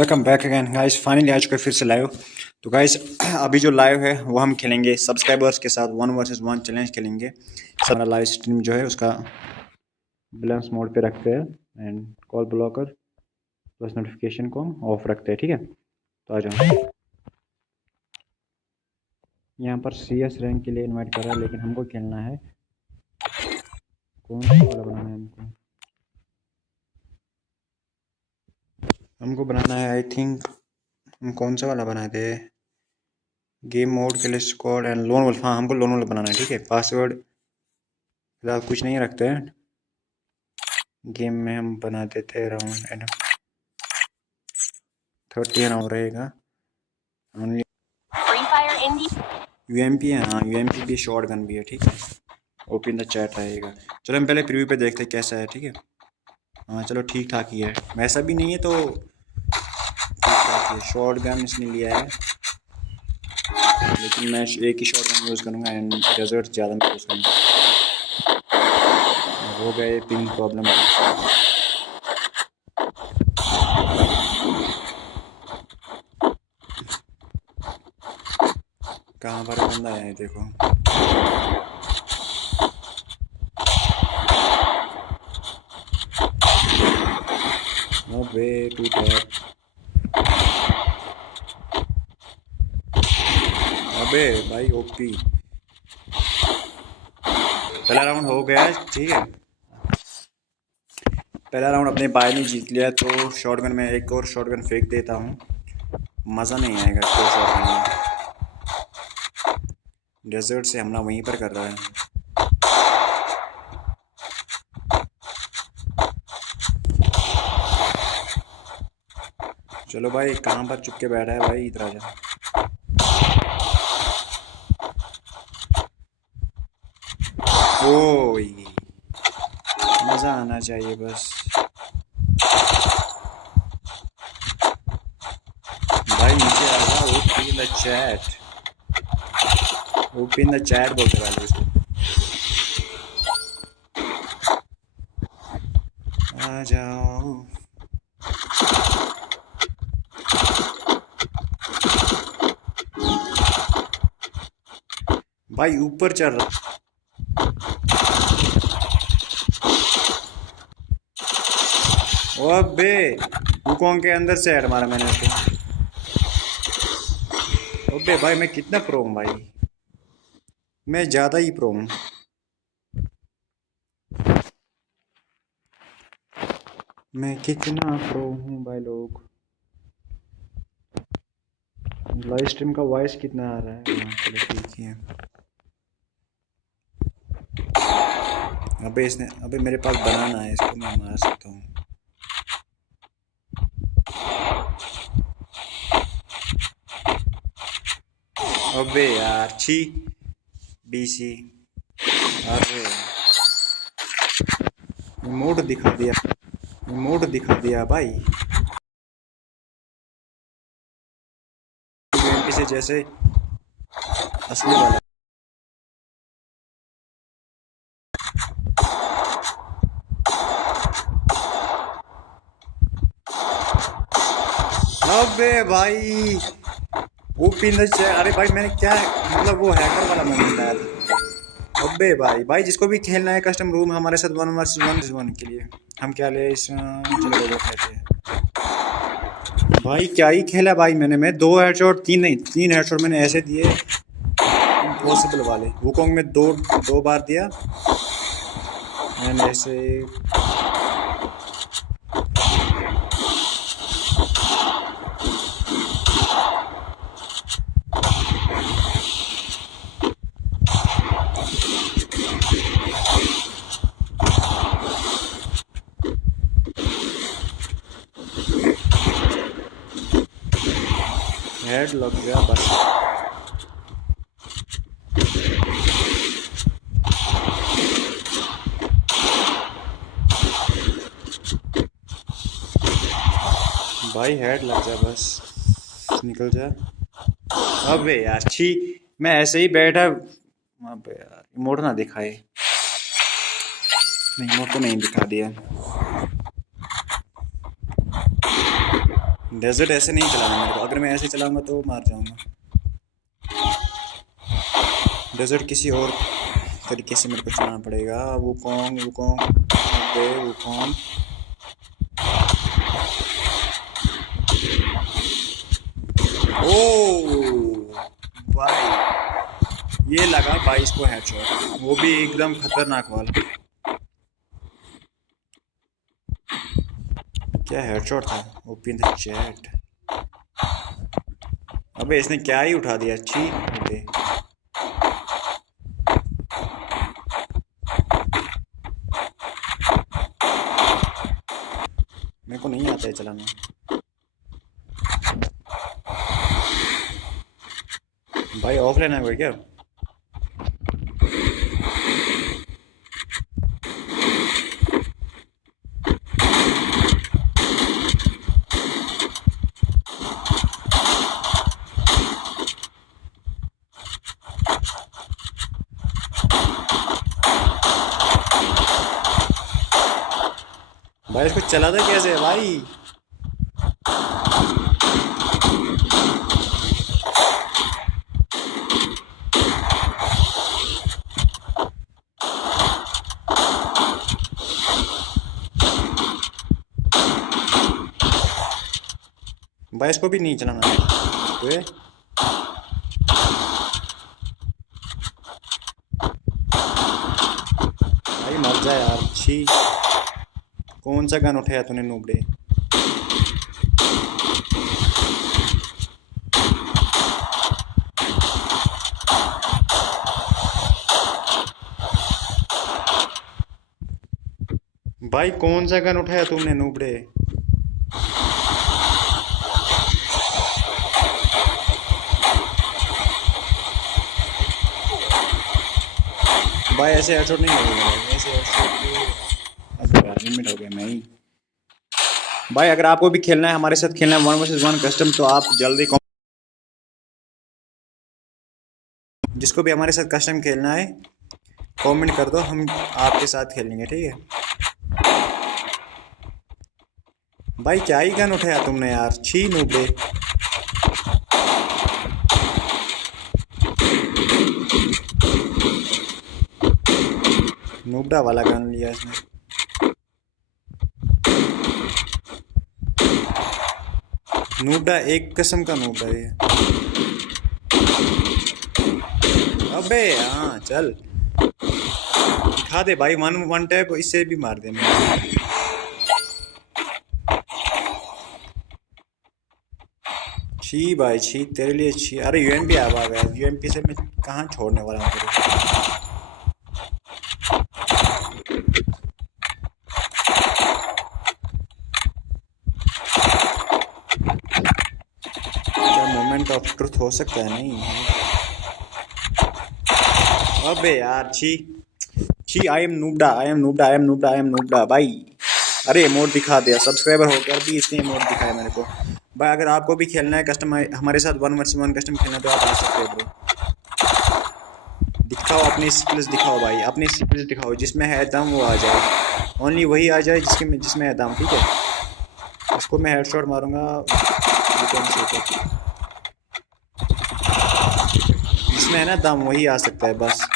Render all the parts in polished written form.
Welcome back again guys. Finally आ चुका है फिर से लाइव। तो गाइस अभी जो लाइव है वो हम खेलेंगे सब्सक्राइबर्स के साथ 1 वर्सेस 1 चैलेंज खेलेंगे। हमारा लाइव स्ट्रीम जो है उसका बैलेंस मोड पे रखते हैं and call blocker plus notification को ऑफ रखते हैं, ठीक है। तो आ जाओ। यहाँ पर CS रैंक के लिए इनवाइट कर रहा है, लेकिन हमको खेलना है कौन सा वाला बनाना है। हमको बनाना है आई थिंक हम कौन सा वाला बनाए थे, गेम मोड के लिए स्क्वाड एंड लोन वुल्फ। हाँ, हमको लोन वुल्फ बनाना है, ठीक है। पासवर्ड फिलहाल कुछ नहीं रखते हैं। गेम में हम बना देते हैं राउंड एंड 30 राउंड रहेगा। UMP है, हाँ UMP भी, शॉर्ट गन भी है, ठीक है। ओपन द चैट रहेगा। चलो हम पहले प्रीव्यू पे देखते हैं कैसा है, ठीक है। हाँ चलो ठीक ठाक ही है, वैसा भी नहीं है तो ठीक ठाक है। शॉर्ट गन इसने लिया है, लेकिन मैं एक ही शॉर्ट गन यूज़ करूँगा एंड रिजल्ट ज़्यादा मैं यूज़ करूँगा। हो गए पिंग प्रॉब्लम। कहाँ पर बंदा है देखो। No way to tap. अबे भाई ओपी। पहला राउंड हो गया है, ठीक है। पहला राउंड अपने भाई ने जीत लिया, तो शॉटगन में एक और शॉटगन फेंक देता हूँ। मज़ा नहीं आएगा इसको शॉटगन में। डेजर्ट से हमला वहीं पर कर रहा है। चलो भाई, कहाँ पर चुप के बैठा है भाई, इधर आ जा। ओए मज़ा आना चाहिए बस। भाई नीचे आ जा। Open the chat, open the chat बोलते वाले इसको। आ जाओ। भाई ऊपर चढ़ रहा। ओबे वुकोंग के अंदर से हेड मारा मैंने उसको। ओबे भाई मैं कितना प्रो हूँ भाई, मैं ज़्यादा ही प्रो हूँ। मैं कितना प्रो हूँ भाई लोग। लाइव स्ट्रीम का वॉइस कितना आ रहा है? हाँ चलो ठीक ही है। अबे मेरे पास बनाना है, इसको मैं मार सकता हूँ। अबे यार छी BC। अरे मोड दिखा दिया, मोड दिखा दिया भाई। UMP से जैसे असली वाला। अबे भाई ओपन द चैट। अरे भाई मैंने क्या मतलब वो हैकर वाला मोमेंट आया था। अबे भाई जिसको भी खेलना है कस्टम रूम हमारे साथ 1 वर्सेस 1 के लिए हम क्या ले इस चलो कहते हैं। भाई क्या ही खेला भाई मैं 2 हेडशॉट, 3 नहीं 3 हेडशॉट मैंने ऐसे दिए इम्पॉसिबल वाले। वुकोंग में दो बार दिया मैंने ऐसे। हेड लग गया बस। भाई हेड लग जा बस, निकल जा। अबे यार छी, मैं ऐसे ही बैठा। अबे यार इमोट ना दिखाए। नहीं इमोट तो नहीं दिखा दिया। डेजर्ट ऐसे नहीं चलाना मेरे को, अगर मैं ऐसे चलाऊंगा तो मार जाऊंगा। डेजर्ट किसी और तरीके से मेरे को चलाना पड़ेगा। वुकोंग अबे वुकोंग। ओ भाई, ये लगा 22 को हेडशॉट, वो भी एकदम खतरनाक वाला। क्या हेडशॉट था, ओपन द चैट। अबे इसने क्या ही उठा दिया, छी अबे। मेरे को नहीं आता है चलाना भाई। ऑफलाइन है कोई क्या? भाई इसको चलाता कैसे है भाई? भाई इसको भी नहीं चलाना है। भाई मर जा यार, छी। कौन सा गन उठाया तूने नूबड़े? भाई कौन सा गन उठाया तुमने नूबड़े? भाई ऐसे हेडशॉट नहीं लगेगा भाई, ऐसे हेडशॉट। अब यार लिमिट हो गया मैं ही। भाई अगर आपको भी खेलना है, हमारे साथ खेलना है 1 वर्सेस 1 कस्टम, तो आप जल्दी जिसको भी हमारे साथ कस्टम खेलना है कमेंट कर दो, हम आपके साथ खेलेंगे, ठीक है? भाई क्या ही गन उठाया तुमने यार, छी नूबड़े। नूबड़ा वाला गन लिया इसने। नूबड़ा एक किस्म का नूबड़ा है। अबे हाँ चल, दिखा दे भाई। वन वन टैप इससे भी मार दे मैं। छी भाई छी, तेरे लिए छी। अरे यूएमपी आ गया, यूएमपी से मैं कहाँ छोड़ने वाला हूँ तेरे को। क्या मोमेंट ऑफ ट्रुथ हो सकता है? नहीं। अबे यार छी छी। आई एम नूबड़ा, आई एम नूबड़ा, आई एम नूबड़ा, आई एम नूबड़ा भाई। अरे इमोट दिखा दिया, सब्सक्राइबर हो गया भी इसने इमोट दिखाया मेरे को। भाई अगर आपको भी खेलना है कस्टम हमारे साथ 1 वर्सेस 1 कस्टम खेलना है, तो आप आ सकते हो ब्रो। दिखाओ अपनी स्किल्स, दिखाओ भाई अपनी स्किल्स दिखाओ। जिसमें है दम वो आ जाए, ओनली वही आ जाए जिसमें है दम, ठीक है? इसको मैं हेडशॉट मारूंगा जिसमें है ना दम, वही आ सकता है बस।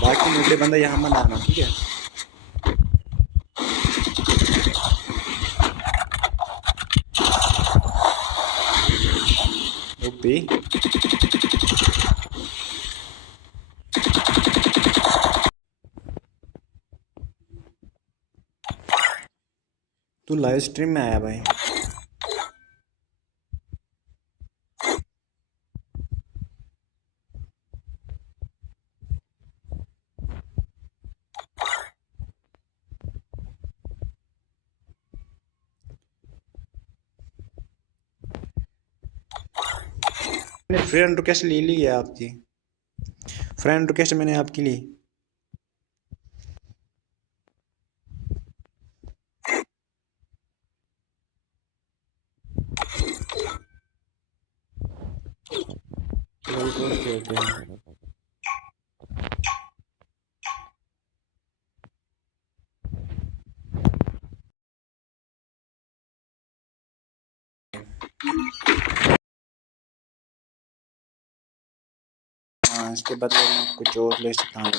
बाकी मुझे बंदा यहाँ मत आना, ठीक है? ओपी। तू लाइव स्ट्रीम में आया भाई? मैंने फ्रेंड रिक्वेस्ट ले ली है आपकी। फ्रेंड रिक्वेस्ट मैंने आपकी ली। खेलते हैं। इसके बदले मैं कुछ और ले सकता हूँ।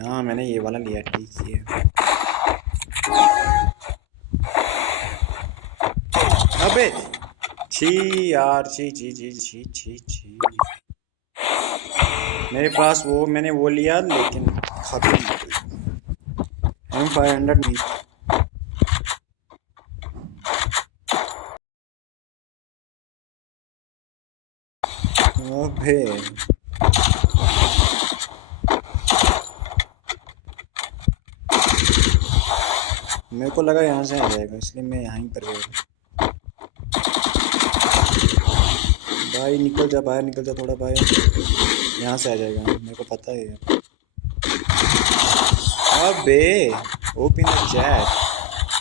हाँ मैंने ये वाला लिया, ठीक है। अबे छी यार, छी छी छी छी छी छी। मेरे पास वो, मैंने वो लिया लेकिन खत्म हो गई। M500 नहीं। अबे मेरे को लगा यहाँ से आ जाएगा, इसलिए मैं यहीं पर गया। भाई निकल जा, बाहर निकल जा थोड़ा बाहर, यहाँ से आ जाएगा, मेरे को पता है। अबे ओपन द चैट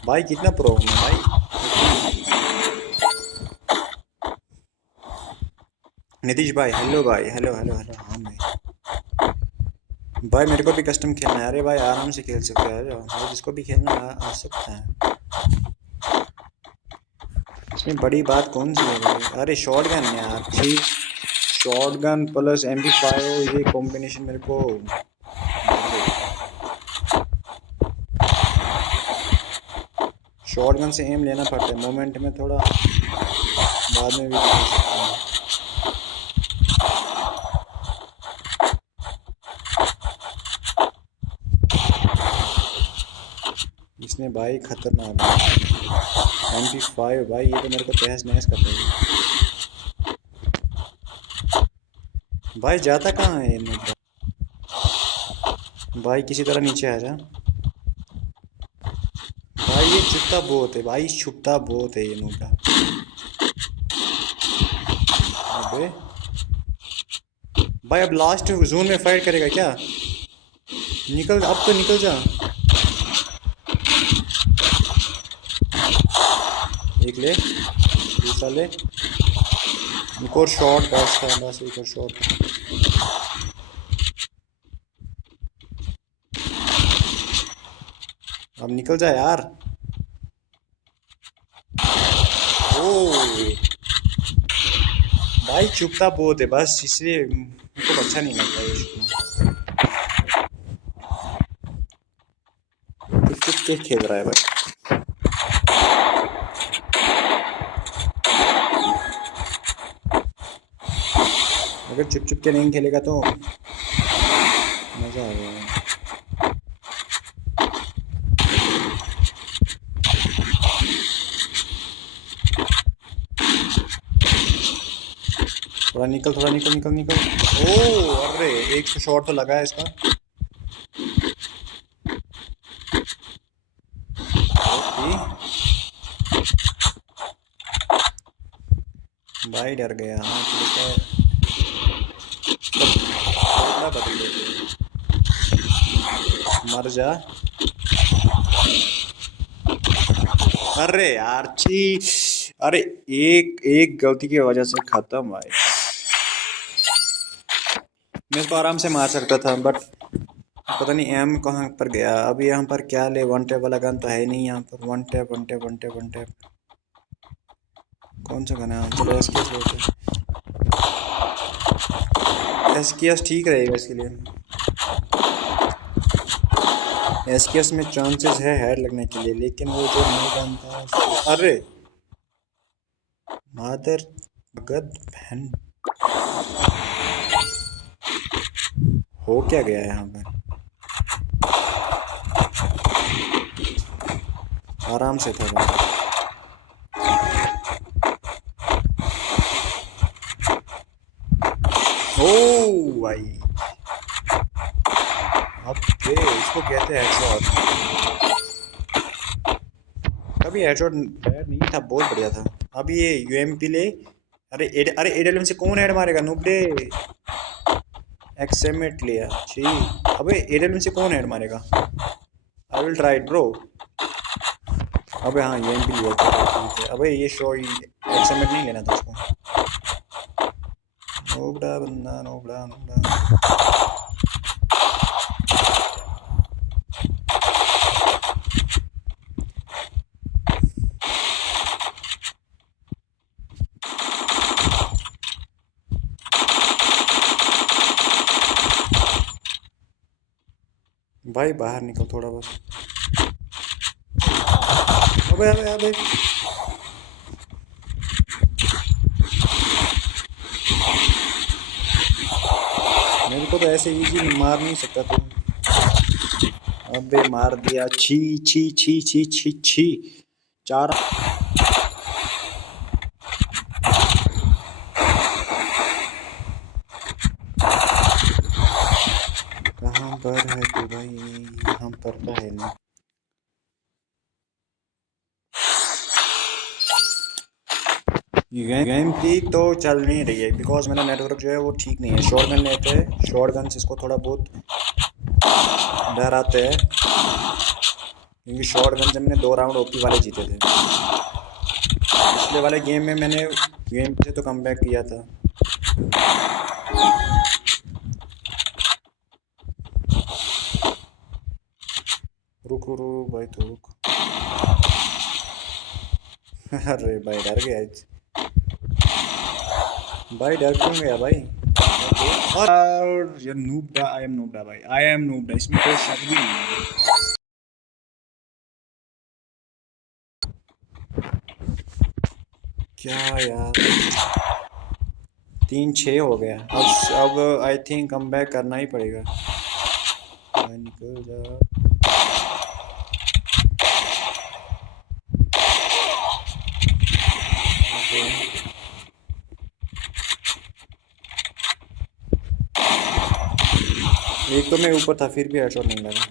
भाई, कितना प्रो हूँ मैं भाई। नीतीश भाई हेलो भाई, हेलो हेलो हेलो। हाँ भाई मेरे को भी कस्टम खेलना है। अरे भाई आराम से खेल सकते हैं भाई, जिसको भी खेलना आ सकता है, इसमें बड़ी बात कौन सी है भाई। अरे शॉर्ट गन है यार, ठीक। शॉर्ट गन प्लस MP5, ये कॉम्बिनेशन मेरे को शॉर्ट गन से एम लेना पड़ता है मोमेंट में, थोड़ा बाद में भी दिखा सकता हूँ। इसने भाई खतरनाक MP5 भाई, ये तो मेरे को तहस नहस कर रही है भाई। जाता कहाँ है ये भाई, किसी तरह नीचे आ जा भाई। ये छुपता बहुत है भाई, छुपता बहुत है ये नोटा। अबे भाई अब लास्ट जोन में फाइट करेगा क्या? निकल अब तो निकल जा। एक ले, दूसरा ले, एक और शॉट, बस है बस, एक और शॉट। अब निकल जा यार। ओ भाई चुपता बहुत है बस, इसलिए मुझको अच्छा नहीं लगता ये छुपना। चुप के खेल रहा है भाई। अगर चुप चुप के नहीं खेलेगा तो मजा आएगा। थोड़ा निकल, थोड़ा निकल निकल निकल। ओ अरे एक शॉट तो लगा है इसका। भाई डर गया। हाँ बदल देते, मर जा। अरे यार छी, अरे एक एक गलती की वजह से खत्म भाई। मैं इसको आराम से मार सकता था, बट पता नहीं एम कहाँ पर गया। अब यहाँ पर क्या ले, वन टैप वाला गन तो है नहीं यहाँ पर। One tap one tap one tap one tap, कौन सा गन है? चलो SKS लेते हैं। SKS ठीक रहेगा इसके लिए। SKS में चांसेस है हेड लगने के लिए, लेकिन वो जो नहीं जानता है। अरे मादर गद बहन, हो क्या गया यहाँ पर? आराम से था भाई। ओ भाई अब इसको कहते हैं हेडशॉट। कभी हेडशॉट बैड नहीं था, बहुत बढ़िया था। अब ये UMP ले। अरे अरे AWM से कौन हेड मारेगा नुबड़े? एक्सएमेट लिया छी। अबे AWM से कौन हेड मारेगा? I will try it bro. अबे हाँ UMP लिया था। अबे ये शो एक्सएमेट नहीं लेना था उसको। नोबड़ा बंदा, नोबड़ा नोबड़ा। भाई बाहर निकल थोड़ा बस। अबे अबे अबे, मेरे को तो ऐसे इजी मार नहीं सकता तू। अबे मार दिया, छी छी छी छी छी छी। चार। कहाँ पर है तू भाई? यहाँ पर तो है नहीं। गेम की तो चल नहीं रही है बिकॉज मेरा नेटवर्क जो है वो ठीक नहीं है। शॉटगन लेते हैं, शॉटगन से इसको थोड़ा बहुत डराते हैं क्योंकि शॉटगन से मैंने 2 राउंड ओपी वाले जीते थे। पिछले वाले गेम में मैंने गेम से तो कमबैक किया था। रुक रुक रुक भाई, तो रुक। अरे भाई डर गया भाई, डर क्यों गया भाई? और ये नूबड़ा, आई एम नूबड़ा भाई, आई एम नूबड़ा, इसमें कोई शक भी नहीं है। क्या यार, 3-6 हो गया। अब आई थिंक कम बैक करना ही पड़ेगा। निकल जा। एक तो मैं ऊपर था फिर भी हेडशॉट नहीं लगा।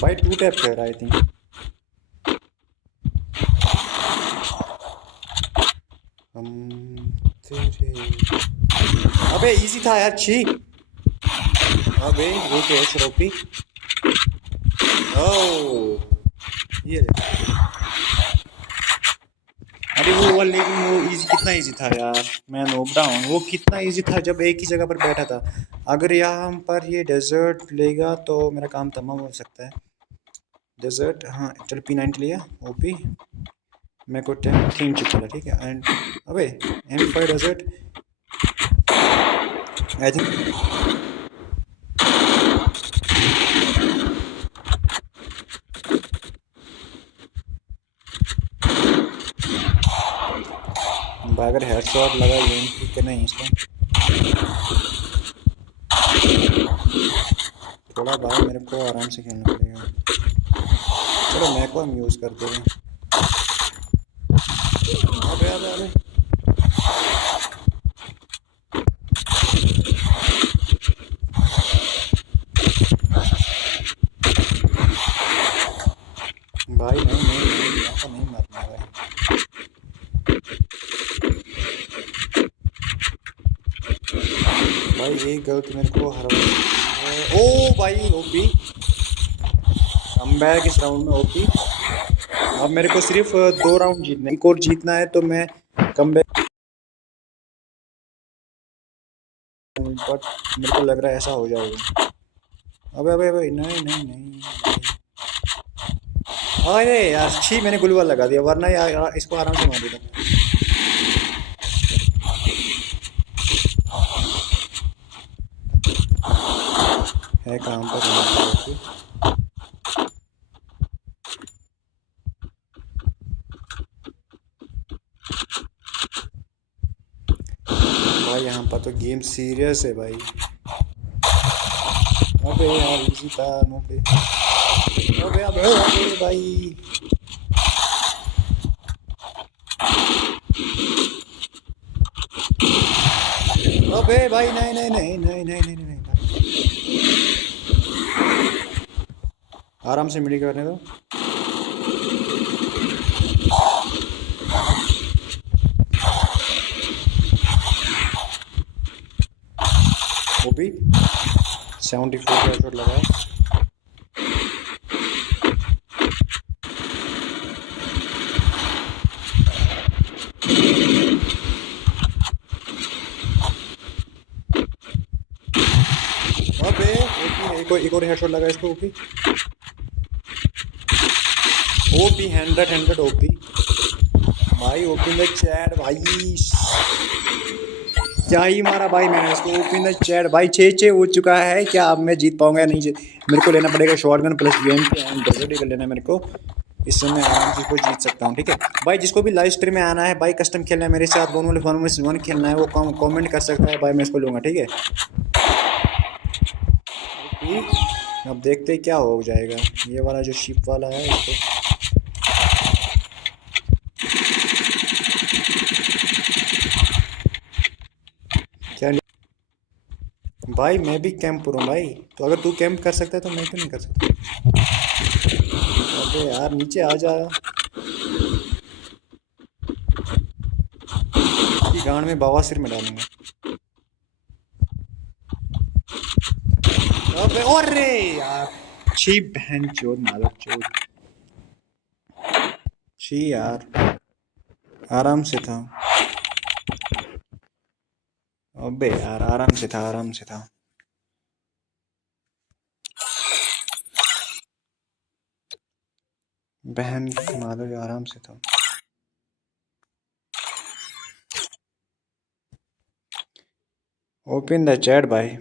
भाई 2 टैप कर रहा आई थिंक। हम तेरे, अबे इजी था यार, छी। अबे रुक है शरोपी। ओ ये, अरे वो वाला, लेकिन वो इजी, कितना इजी था यार। मैं नोबड़ा हूँ, वो कितना इजी था जब एक ही जगह पर बैठा था। अगर यहाँ पर ये डेजर्ट लेगा तो मेरा काम तमाम हो सकता है। डेजर्ट, हाँ चल P90 लिया ओपी। मैं को 10 चिप चला, ठीक है। एंड अबे M5 डेजर्ट आई थिंक। अगर हेडशॉट लगा गेम ठीक है नहीं इसका। थोड़ा भाई मेरे को आराम से खेलना पड़ेगा। चलो मैं को हम यूज़ करते हैं। अबे अबे अबे, भाई नहीं नहीं नहीं, ऐसा नहीं मारना भाई। भाई एक गलती मेरे को हर वक्त। ओ भाई ओपी, कमबैक इस राउंड में ओपी। अब मेरे को सिर्फ 2 राउंड जीतना है, एक और जीतना है तो मैं कमबैक। बट मेरे को लग रहा है ऐसा हो जाएगा। अबे अबे अबे नहीं नहीं नहीं, अरे यार छी, मैंने गुलवाल लगा दिया वरना यार इसको आराम से मार देता। है काम पर भाई, यहाँ पर तो गेम सीरियस है भाई। अबे यार इजी था नो पे। अबे अबे अबे भाई, अबे भाई नहीं नहीं नहीं नहीं नहीं नहीं नहीं, आराम से मिली करने दो। वो भी 74 का शॉट लगा। देखो एक और हेडशॉट लगा इसको। ओपी ओपी 100 ओपी भाई। ओपी द चैट भाई, क्या ही मारा भाई मैंने इसको। ओपी द चैट भाई। 6-6 हो चुका है। क्या अब मैं जीत पाऊंगा? नहीं जीत, मेरे को लेना पड़ेगा shotgun plus UMP and desert eagle लेना है मेरे को। इससे मैं आराम से इसको जीत सकता हूँ। ठीक है भाई, जिसको भी लाइव स्ट्रीम में आना है भाई, कस्टम खेलना है मेरे साथ, 1v1 खेलना है, वो कमेंट कर सकता है भाई, मैं इसको लूँगा। ठीक है, अब देखते हैं क्या हो जाएगा। ये वाला जो शिप वाला है इसको क्या भाई, मैं भी कैंप पर हूँ भाई, तो अगर तू कैंप कर सकता है तो मैं क्यों नहीं कर सकता? अबे यार नीचे आ जा, इसकी गांड में बवासीर में डालूंगा। अबे अरे यार, छी बहन चोद मादर चोद, छी यार, आराम से था। अबे यार आराम से था, आराम से था। बहन मादर आराम से था। ओपन द चैट भाई।